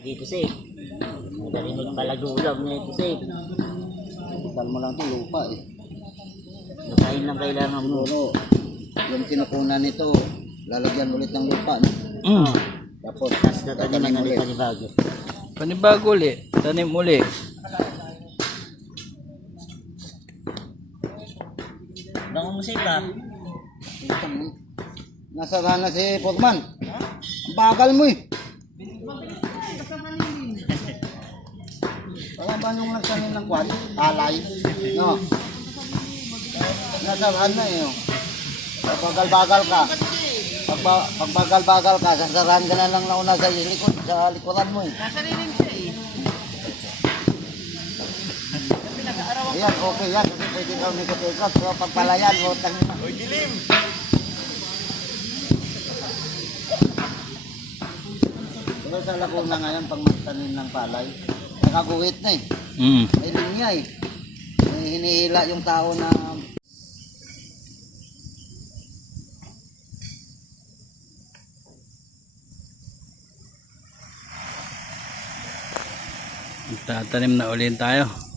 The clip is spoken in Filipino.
Dito safe. Madali magpalagulang na ito safe. Bukal mo lang ito, lupa eh. Lupain lang kailangan mo. Siguro, yung kinukunan nito, lalagyan ulit ng lupa. No? Tapos, Tapos tataniman na rin panibago. Panibago ulit. Tanim ulit. Bango mo safe ha. Nasarahan na si Foreman. Ang bagal mo eh. Wala ba nung nagsanin ng kwan? Palay. No. Nasarahan na eh. Pagbagal-bagal ka. Pagbagal-bagal ka, sasarahan ka na lang nauna sa likod, sa likuran mo eh. Nasariling siya eh. Ayan, okay yan. Kasi pwede ka umikot-ikot. So pagpalayan, hutang na. Uy, dilim! Pero sa Laguna ngayon, pag magtanim ng palay, nakaguhit na eh. May linya eh. May hinihila yung tao na... Tatanim na ulit tayo.